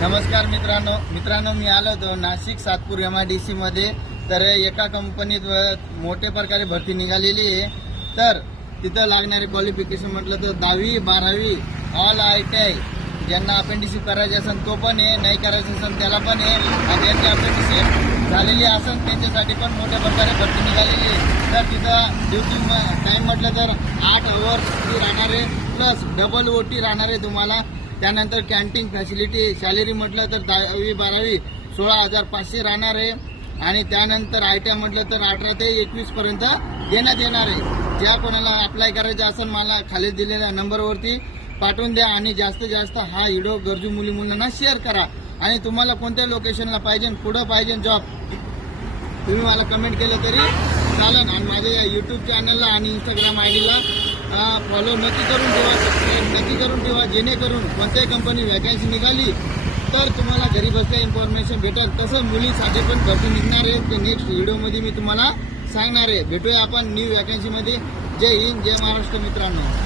नमस्कार मित्रांनो मी आलो होतो नाशिक सातपूर MIDC मध्ये। तर एका कंपनीत मोठे प्रकारे भरती निघालेली आहे। तर तिथं लागणारे क्वालिफिकेशन म्हटलं तर 10वी 12वी ऑल ITI, ज्यांना अपेंडिसिस करायचे असेल तो पण आहे, नाही करायचं असेल त्याला पण आहे, आणि ज्यांची अपेंडिसिस झालेली असेल त्यांच्यासाठी पण मोठ्या प्रकारे भरती निघालेली आहे। तर तिथं ड्युटी टाईम म्हटलं तर 8 आवर्स राहणार आहे, प्लस डबल OT राहणार आहे तुम्हाला। त्यानंतर कॅन्टीन फॅसिलिटी, सॅलरी म्हटलं तर 10वी 12वी 16,500 राहणार आहे, आणि त्यानंतर ITI म्हटलं तर 18 ते 21 पर्यंत देण्यात येणार आहे। ज्या कोणाला अप्लाय करायचं असेल मला खाली दिलेल्या नंबरवरती पाठवून द्या, आणि जास्तीत जास्त हा व्हिडिओ गरजू मुली मुलांना शेअर करा। आणि तुम्हाला कोणत्या लोकेशनला पाहिजे, कुठं पाहिजे जॉब, तुम्ही मला कमेंट केलं तरी चालेल। आणि माझ्या यूट्यूब चॅनलला आणि Instagram ID ला फॉलो नक्की करून ठेवा, सबस्क्राईब नक्की करून ठेवा, जेणेकरून कोणत्याही कंपनी वॅकन्सी निघाली तर तुम्हाला घरी बसल्या इन्फॉर्मेशन भेटेल। तसं मुलीसाठी पण भरती निघणार आहे, ते नेक्स्ट व्हिडिओमध्ये मी तुम्हाला सांगणार आहे। भेटूया आपण न्यू वॅकन्सीमध्ये। जय हिंद, जय महाराष्ट्र मित्रांनो।